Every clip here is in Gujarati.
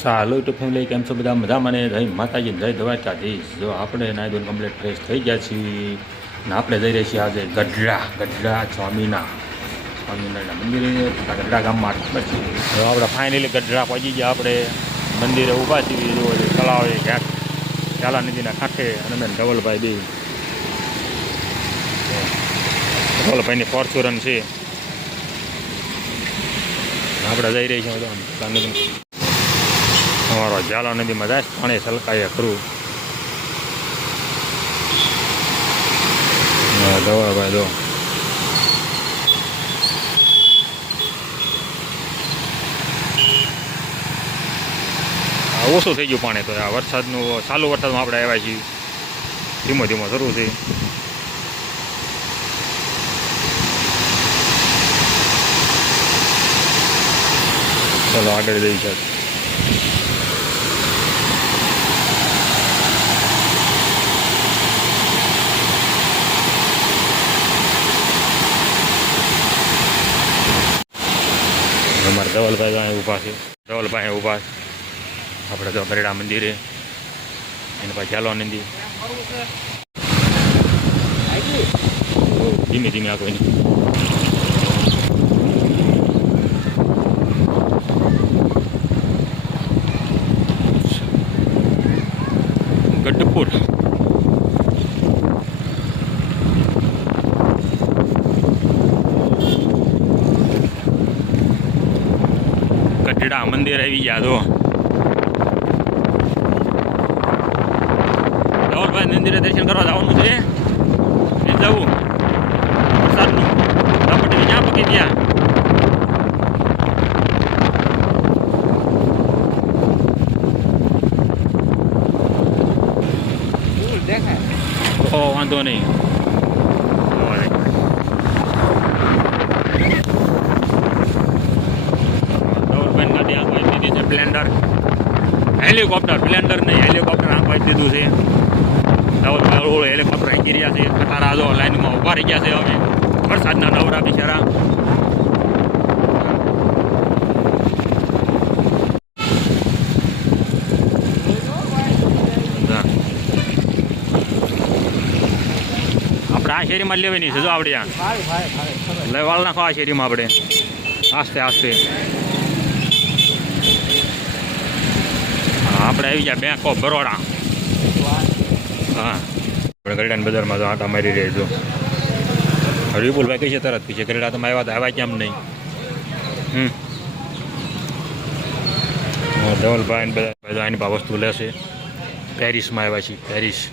સાલો યુટ્યુબ ફેમિલી કેમ છો બધા મજા મને જય માતાજી જય દ્વારકાધીશ. જો આપણે નાઈ ધોઈને કમ્પ્લીટ ફ્રેશ થઈ ગયા છીએ ને આપણે જઈ રહ્યા છીએ આજે ગઢડા ગઢડા સ્વામીના, સ્વામિનારાયણના મંદિરે. ગઢડા ગામમાં પછી જો આપણે ફાઇનલી ગઢડા પહોંચી ગયા આપણે. મંદિરે ઊભા છીએ જો તળાવે ઘાટ ચાલા નદીના કાંઠે અને મેં ધવલભાઈ બી. ધવલભાઈની ફોર્ચ્યુરન છે. આપણે જઈ રહી છીએ તો અમારો ઝાલો નદીમાં જાય, પાણી સલકાય ખરું. દવા ભાઈ દો ઓછું થઈ ગયું પાણી તો, આ વરસાદનું, ચાલુ વરસાદમાં આપણે આવ્યા છીએ. ધીમો ધીમો શરૂ છે. ચલો આગળ જઈ છે અમારા ધવલભાઈ ગાય ઊભા છે. ધવલભાઈ ઊભા છે. આપણે તો ગરડા મંદિરે. એને પાસે ચાલો નંદી ધીમે ધીમે આ કોઈ ગઢડા મંદિર આવી ગયા તો રાહુલભાઈ મંદિરે દર્શન કરવા જવાનું છે. એ જવું. વરસાદનું. ઝાપટી ક્યાં પકી ગયા? ઓ વાંધો નહીં જોવા દે. ધવલભાઈની ગાડી આંખવાઈ દીધી છે સ્પ્લેન્ડર હેલિકોપ્ટર સ્પ્લેન્ડર નહીં હેલિકોપ્ટર આંખવાઈ દીધું છે. ધવલભાઈ ઓળો હેલિકોપ્ટર આવી રહ્યા છે. ખટારા જો લાઈનમાં ઊભા રહી ગયા છે હવે. વરસાદના નવરા બિચારા. આ શેરીમાં લેવાની છે જો આપણે આ. નાખો આ શેરીમાં આપણે. આસ્તે આસ્તે. આપણે આવી ગયા બેંક ઓફ બરોડા હા. આપણે ગરડાની બજારમાં તો આંટા મારી રહી છો. વિપુલભાઈ કહી છે તરત પીછે? ગરડા તમે આવ્યા તો આવ્યા કેમ નહીં? હમ. ધવલભાઈ ને બધા બધા એની પા વસ્તુ લેશે. પેરિસમાં આવ્યા છીએ, પેરિસ.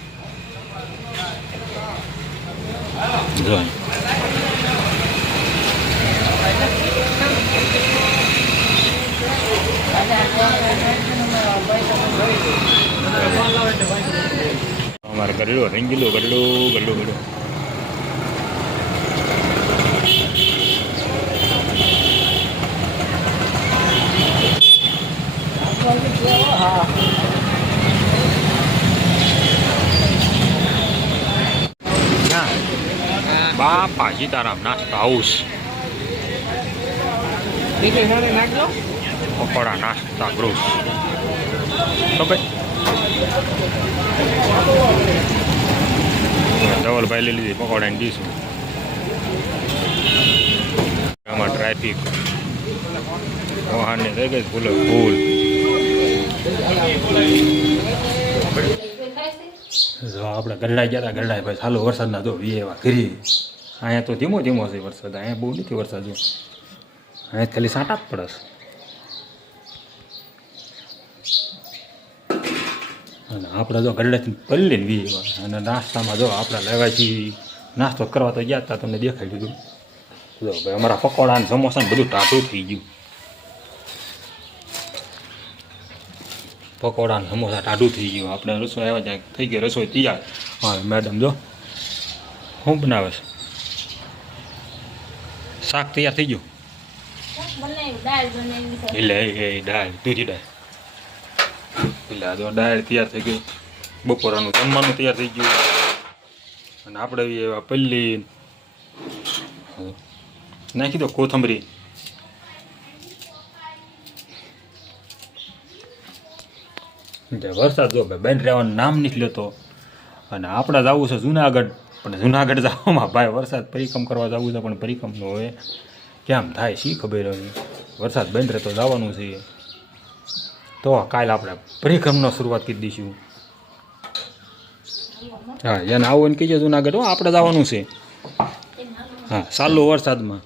જો. અહીં. અમારે ગરડો રંગીલો ગરડો ગરડો ગરડો ક્યાં બાપા સીતારામ નાસ્તા હાઉસ પકોડા નાસ્તા ગ્રુપ ખબર ધવલભાઈ લઈ લીધી, પકોડાની ડીશ. આમાં ટ્રાફિક વાહનને થઈ ગઈ ફૂલ જો આપણે ગરડા ગયા હતા, ગરડાઈ ભાઈ ચાલો વરસાદના તો વી એવા ઘરી. અહીંયા તો ધીમો ધીમો છે વરસાદ, અહીંયા બહુ નથી વરસાદ અહીંયા ખાલી સાંટા જ પડે અને આપણે જો ગરડેથી પલ્લીને લઈને એવા અને નાસ્તામાં જો આપણે લેવાથી નાસ્તો કરવા તો ગયા હતા તમને દેખાઈ દીધું. જો ભાઈ અમારા પકોડા ને સમોસા ને બધું ટાટું થઈ ગયું. પકોડા ને સમોસા ટાઢું થઈ ગયું. આપણે રસોઈ આવ્યા ત્યાં થઈ ગઈ રસોઈ તૈયાર. હા મેડમ જો શું બનાવે છે? શાક તૈયાર થઈ ગયું? એટલે એ દાળ દૂધી દાળ. એટલે જો દાળ તૈયાર થઈ ગઈ. બપોરાનું જમવાનું તૈયાર થઈ ગયું. અને આપણે એવા પલ્લી નાખી દો કોથમરી. વરસાદ જો ભાઈ બેન રહેવાનું નામ નથી લેતો અને આપણે જવું છે જુનાગઢ, પણ જુનાગઢ જવામાં ભાઈ વરસાદ પરિક્રમ કરવા જવું છે, પણ પરિક્રમનો હવે કેમ થાય શી ખબર હવે? વરસાદ બંધ રહેતો જવાનું છે. તો કાલે આપણે પરિક્રમનો શરૂઆત કરી દઈશું. હા એને આવું એને કહીએ જુનાગઢ આપણે જવાનું છે. હા સાલો વરસાદમાં.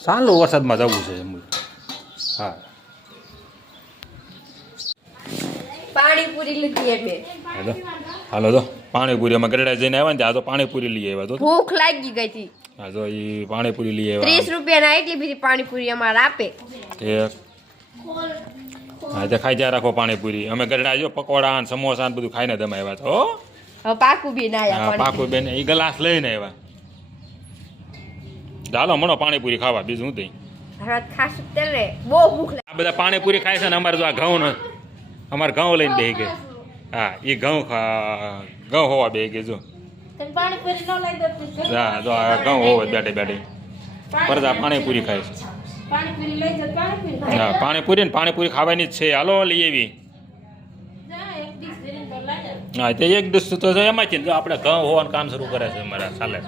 સાલો વરસાદમાં જવું છે હા. પાણીપુરી લીધી હાલો. હાલો તો પાણીપુરી અમે ગરડા જઈને આવ્યા ને આ તો પાણીપુરી લઈ આવ્યા તો ભૂખ લાગી ગઈ હતી. હા તો એ પાણીપુરી લઈ ત્રીસ આવ્યા રૂપિયાના એટલી બધી પાણીપુરી અમારે આપે. એક હા તો ખાઈ ત્યાં રાખો પાણીપુરી. અમે ગરડા જો પકોડા ને સમોસા ને બધું ખાઈને તમે આવ્યા છો હો? પાકું બી ના પાકું બેન એ ગ્લાસ લઈને આવ્યા. ચાલો મણો પાણીપુરી ખાવા બીજું શું થઈ આ બધા પાણીપુરી ખાય છે ને અમારે જો આ ઘઉં અમારે ઘઉં લઈને બે ગઈ હા એ ઘઉં ખા ઘઉં હોવા બે ગઈ જો. તમે પાણીપુરી ન લઈ દો તો ઘરે હા જો ઘઉં હોવા બેઠે બેઠે. પરદા પાણીપુરી ખાય છે. પાણીપુરી લઈ જાઓ પાણીપુરી હા પાણીપુરી ને પાણીપુરી ખાવાની જ છે. હાલો લઈ આવી. હા તે એક દિવસ તો એમાં છે જો આપણે ઘઉં હોવાનું કામ શરૂ કરે છે અમારા ચાલે.